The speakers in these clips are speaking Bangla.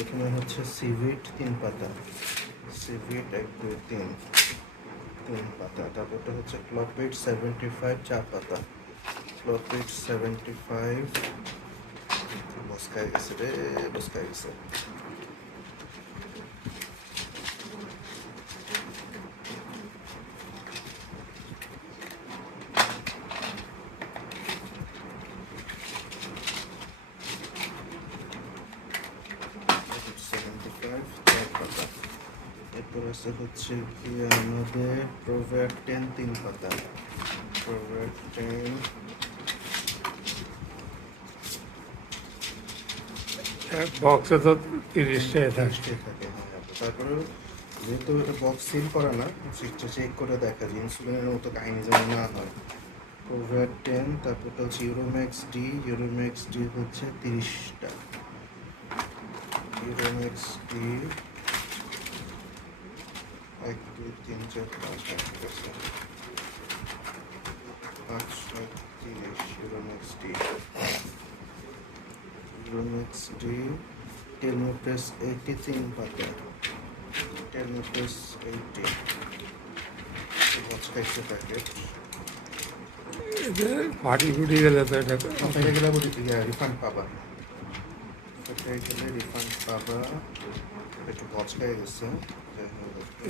এখানে হচ্ছে সিভিট 3 পাতা, সিভিট 1 2 3 পাতা। তারপরটা হচ্ছে ক্লপিড 75 4 পাতা, ক্লপিড 75 বসকায় গেছে রে, বসকায় গেছে। এরপর আছে হচ্ছে কি আমাদের প্রোভ্যাকটেন 3 পাতা, প্রোভ্যাকটেন বক্সে তো 30টাই থাকে। তারপরে যেহেতু এটা বক্স সিল করা না, সেটা চেক করে দেখা যে ইনসুলিনের মতো কাহিনী যেন না হয়। প্রোভ্যাকটেন, তারপরটা হচ্ছে ইউরোম্যাক্স ডি, ইউরোম্যাক্স ডি হচ্ছে 30টা, ইউরোম্যাক্স ডি 1 2 3 4 5 ঠিক আছে, 5 7 30 ইউরোম্যাক্স ডি, ইউরোম্যাক্স ডি টেলমোপ্রেস 83 পাতা, টেলমোপ্রেস 80 খাইছে প্যাকেট। ফাটি ফুটি গেলে তো এটা ফেটে গেলে রিফান্ড পাবা, ফেটে গেলে রিফান্ড পাবা। একটু বচকায় গেছে,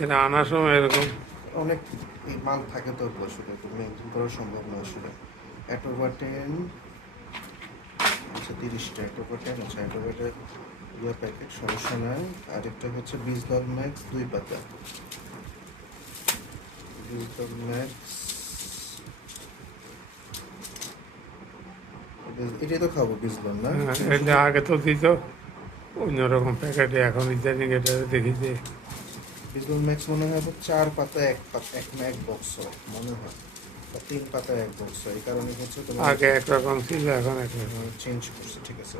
এটা আনার সময় এরকম অনেক মাল থাকে তো ওগুলো আসলে মেনটেন করা সম্ভব না আসলে। অ্যাটোভাটেন আচ্ছা 30টা, অ্যাটোভাটেন আচ্ছা অ্যাটোভাটেন ইয়ে প্যাকেট সমস্যা নাই। আরেকটা হচ্ছে বিজলল ম্যাক্স 2 পাতা, বিজলল ম্যাক্স এটাই তো খাবো বিজলল না, এটা আগে তো দিত অন্যরকম প্যাকেটে, এখন ইদানিং এটা দেখি যে বিজলল ম্যাক্স মনে হয় 4 পাতা 1 পাতা 1 বক্স মনে হয়, বা 3 পাতা 1 বক্স, এই কারণে হচ্ছে তোমার আগে একরকম ছিল এখন একরকম। চেঞ্জ করছে, ঠিক আছে।